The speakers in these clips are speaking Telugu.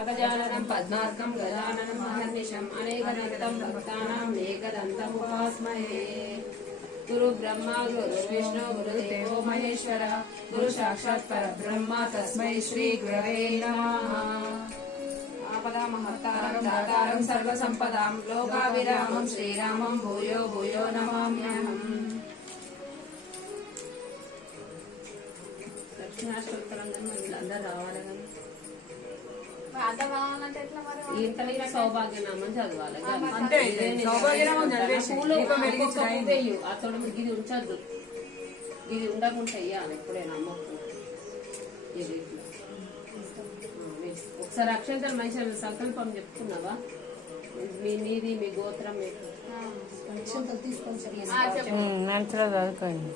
అగజాననం పద్మార్కం గజాననం మహర్నిశం అనేకదంతం భక్తానాం ఏకదంతం ఉపాస్మహే గురు బ్రహ్మ గురు విష్ణు గురు దేవో మహేశ్వర గురు సాక్షాత్ పరబ్రహ్మ తస్మై శ్రీ గురవే నమః ఆపదా దాతారం సర్వ సంపదాం లోకావిరామం శ్రీరామం భూయో భూయో నమామ్యహం దక్షిణాశ్వరం వీళ్ళందరూ రావాలి ఇంతలో చదవాలి. అంతే. సౌభాగ్యనామం చదివేసి. అతడు ఇది ఉంచద్దు. ఇది ఉండకుండా ఇది. వేసి. ఒకసారి అక్షంతలు మంచి సంకల్పం చెప్పుకున్నావా మీ నీది మీ గోత్రం మీకు మంచిగా చదువుకోండి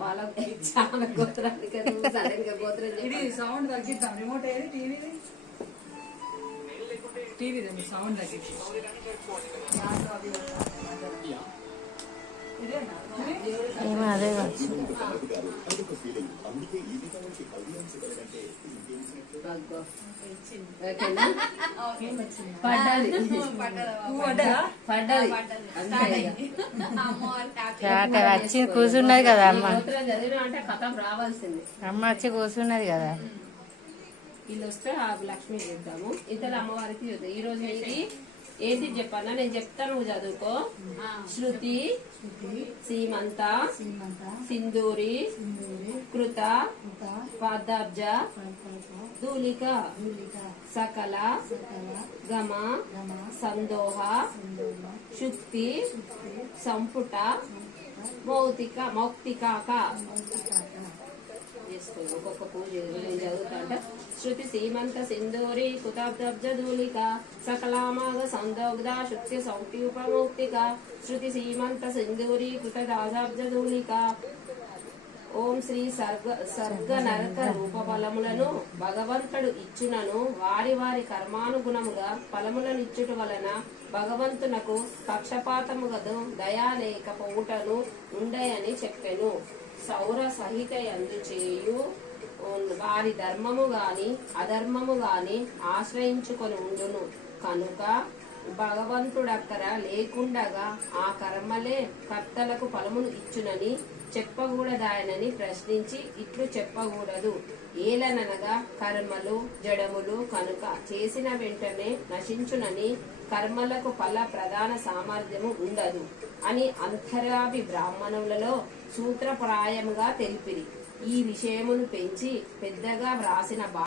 వాళ్ళకి చాలా గోత్రాలు కదా సడన్గా గోత్రం ఇది. సౌండ్ తగ్గిద్దాం. రిమోట్ ఏది? టీవీది? టీవీది సౌండ్ ఏమో అదే కావచ్చు. వచ్చి కూర్చున్నది కదా అమ్మ. అమ్మ వచ్చి కూర్చున్నది కదా. వీళ్ళు వస్తే ఆ లక్ష్మి చేద్దాము. ఇద్దరు అమ్మవారికి చూద్దాం. ఈ రోజు ఇది ఏంటి చెప్పాలా నేను చెప్తాను నువ్వు చదువుకో. శృతి సీమంత సింధూరి కృత పాదాబ్జ ధూలిక సకల గమ సందోహ శుక్తి సంపుట మౌతిక మౌక్తికాక. చేసుకో ఒక్కొక్క పూజ నేను శృతి సీమంత సింధూరి కుతాబ్దబ్జ సకలామాగ సందోగ్ధ శుక్తి సౌక్త్యూపమౌక్తిక శృతి సీమంత సింధూరి కృత దాదాబ్జ ఓం శ్రీ సర్గ సర్గ నరక రూప ఫలములను భగవంతుడు ఇచ్చునను. వారి వారి కర్మానుగుణముగా ఫలములను ఇచ్చుట వలన భగవంతునకు పక్షపాతము గదు దయా లేకపోవుటను ఉండయని చెప్పెను. సౌర సహిత ఎందుచేయు వారి ధర్మము గాని అధర్మము గాని ఆశ్రయించుకొని ఉండును. కనుక భగవంతుడక్కర లేకుండగా ఆ కర్మలే కర్తలకు ఫలమును ఇచ్చునని చెప్పకూడదాయనని ప్రశ్నించి ఇట్లు చెప్పకూడదు. ఏలననగా కర్మలు జడములు కనుక చేసిన వెంటనే నశించునని కర్మలకు ఫల ప్రధాన సామర్థ్యము ఉండదు. అని అంతరాభి బ్రాహ్మణులలో సూత్రప్రాయముగా తెలిపిరి. ఈ విషయమును పెంచి పెద్దగా వ్రాసిన